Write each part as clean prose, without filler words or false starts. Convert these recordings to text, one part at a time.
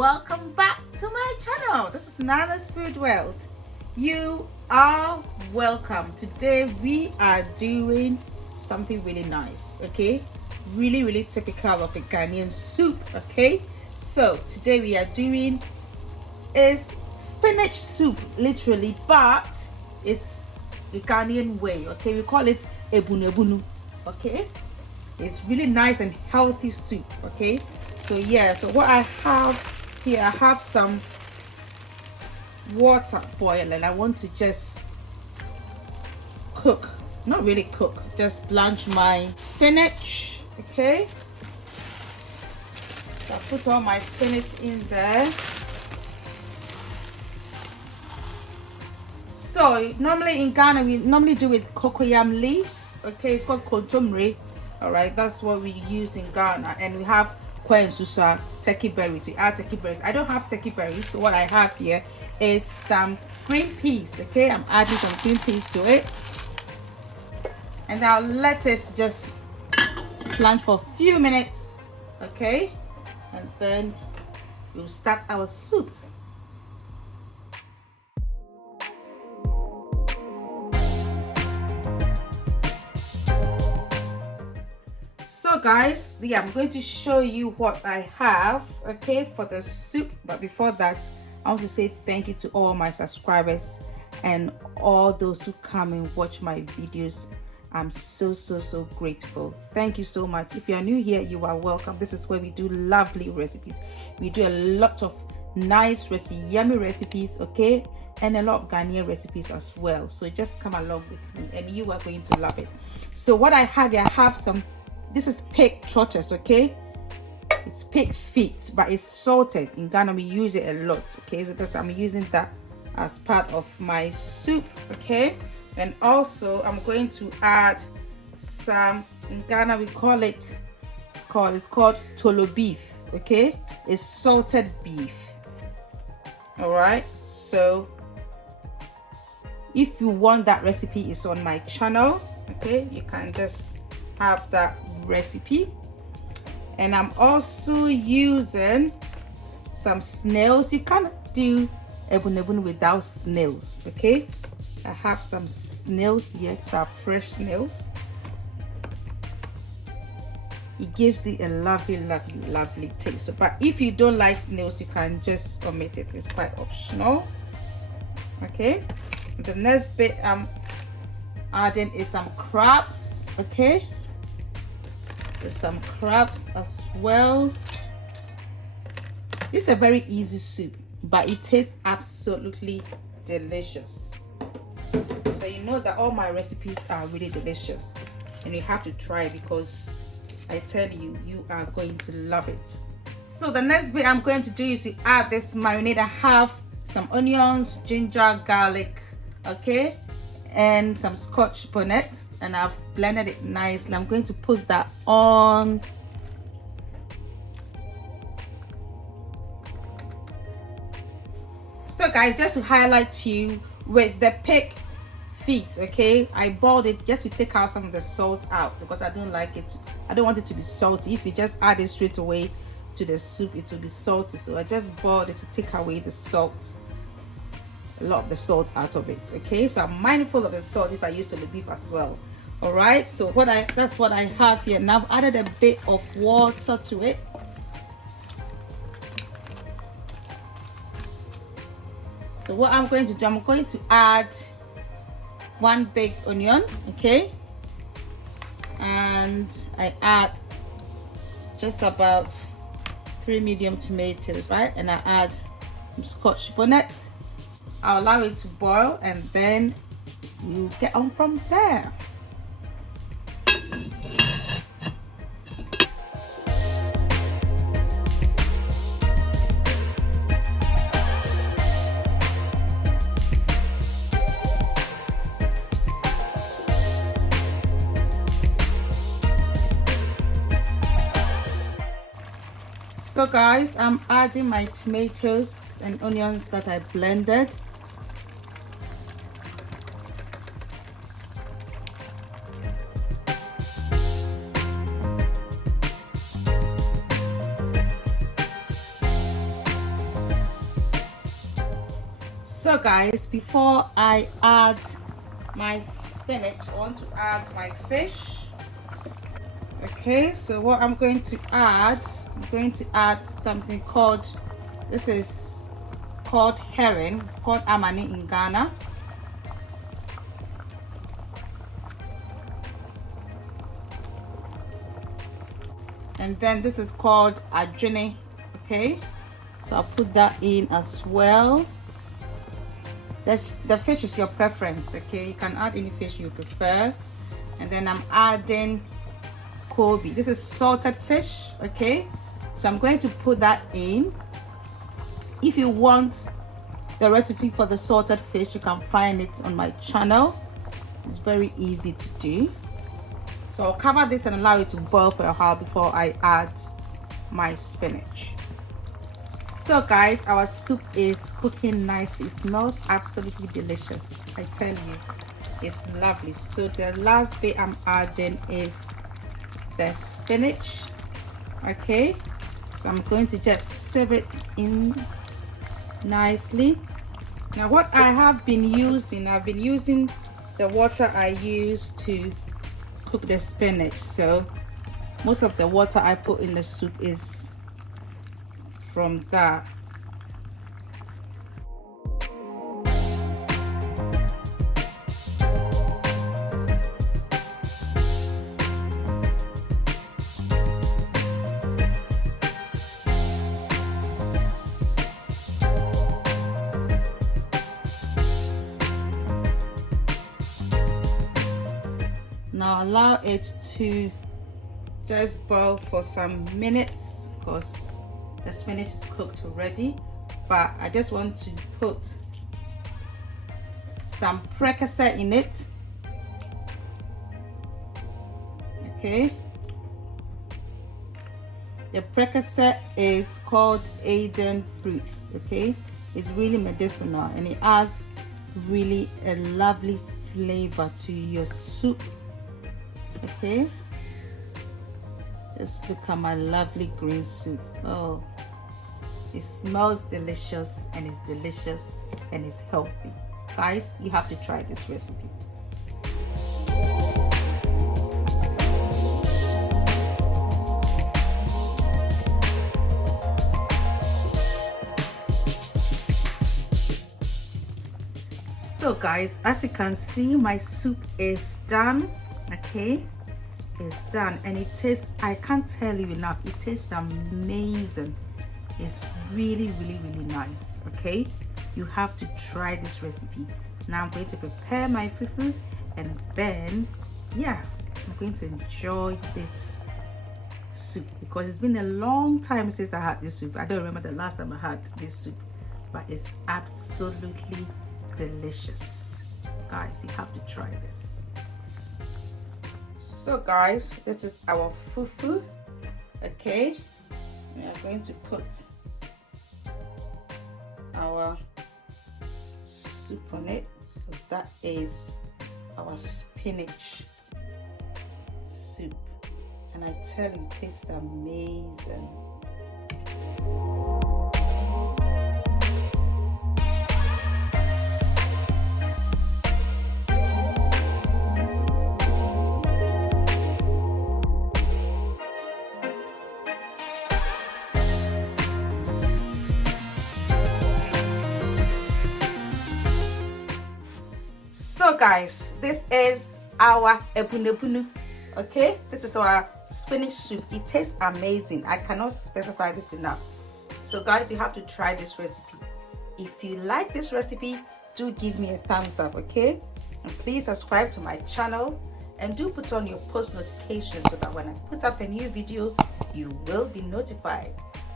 welcome back to my channel. This is Nana's Food World. You are welcome. Today we are doing something really nice, okay? Really typical of a Ghanaian soup, okay? So today we are doing is spinach soup, literally, but it's the Ghanaian way, okay? We call it ebunu, okay? It's really nice and healthy soup, okay? So yeah, so what I have here, I have some water boiling. I want to just cook, not really cook, just blanch my spinach, okay? So I put all my spinach in there. So normally in Ghana we normally do with cocoyam leaves, okay? It's called kontomire. All right, that's what we use in Ghana. And we have kwensusa, turkey berries. We add turkey berries. I don't have turkey berries, so what I have here is some green peas, okay? I'm adding some green peas to it, and I'll let it just blanch for a few minutes, okay? And then we'll start our soup. So guys, yeah, I'm going to show you what I have, okay, for the soup. But before that, I want to say thank you to all my subscribers and all those who come and watch my videos. I'm so grateful. Thank you so much. If you are new here, you are welcome. This is where we do lovely recipes. We do a lot of nice recipes, yummy recipes, okay, and a lot of Ghanaian recipes as well. So just come along with me and you are going to love it. So what I have here, I have some, this is pig trotters, okay? It's pig feet, but it's salted. In Ghana we use it a lot, okay? So that's, I'm using that as part of my soup, okay? And also I'm going to add some, in Ghana we call it, it's called Toloo beef, okay? It's salted beef. All right, so if you want that recipe, is on my channel, okay? You can just have that recipe. And I'm also using some snails. You can't do ebunu without snails, okay? I have some snails here. It's our fresh snails. It gives it a lovely taste. So, but if you don't like snails, you can just omit it. It's quite optional, okay? The next bit I'm adding is some crabs, okay? There's some crabs as well. It's a very easy soup, but it tastes absolutely delicious. So you know that all my recipes are really delicious, and you have to try it because I tell you, you are going to love it. So the next bit I'm going to do is to add this marinade. I have some onions, ginger, garlic, okay, and some Scotch bonnet, and I've blended it nicely. I'm going to put that on. So guys, just to highlight to you, with the pig feet, okay, I boiled it just to take out some of the salt out because I don't like it, I don't want it to be salty. If you just add it straight away to the soup, it will be salty. So I just boiled it to take away the salt, a lot of the salt out of it, okay? So I'm mindful of the salt if I use the beef as well. All right, so that's what I have here. Now I've added a bit of water to it. So what I'm going to do, I'm going to add one big onion, okay, and I add just about 3 medium tomatoes, right? And I add some Scotch bonnet. I'll allow it to boil and then we'll get on from there. So guys, I'm adding my tomatoes and onions that I blended. So guys, before I add my spinach, I want to add my fish. Okay, so what I'm going to add, something called, this is called herring. It's called amani in Ghana. And then this is called Adwene. Okay, so I'll put that in as well. The fish is your preference. Okay, you can add any fish you prefer. And then I'm adding Kobe. This is salted fish. Okay, so I'm going to put that in. If you want the recipe for the salted fish, you can find it on my channel. It's very easy to do. So I'll cover this and allow it to boil for a while before I add my spinach. So guys, our soup is cooking nicely. It smells absolutely delicious. I tell you, it's lovely. So the last bit I'm adding is the spinach. Okay, so I'm going to just sieve it in nicely. Now what I have been using, I've been using the water I use to cook the spinach. So most of the water I put in the soup is from that. Now allow it to just boil for some minutes because the spinach is cooked already, but I just want to put some Prekese in it. Okay, the Prekese is called Aidan fruit. Okay, it's really medicinal and it adds really a lovely flavor to your soup. Okay, just look at my lovely green soup. Oh, it smells delicious and it's delicious and it's healthy. Guys, you have to try this recipe. So guys, as you can see, my soup is done. Okay, it's done and it tastes, I can't tell you enough, it tastes amazing. It's really nice. Okay, you have to try this recipe. Now I'm going to prepare my fufu and then yeah, I'm going to enjoy this soup because it's been a long time since I had this soup. I don't remember the last time I had this soup, but it's absolutely delicious. Guys, you have to try this. So guys, this is our fufu. Okay, we are going to put our soup on it. So that is our spinach soup and I tell you, it tastes amazing. So guys, this is our ebunebunu. Okay, this is our spinach soup. It tastes amazing. I cannot specify this enough. So guys, you have to try this recipe. If you like this recipe, do give me a thumbs up. Okay, and please subscribe to my channel and do put on your post notifications so that when I put up a new video, you will be notified.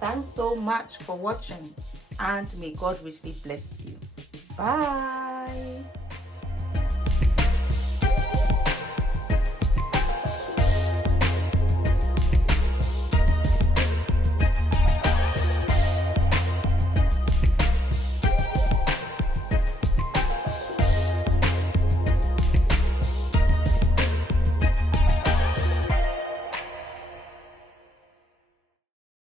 Thanks so much for watching and may God richly bless you. Bye.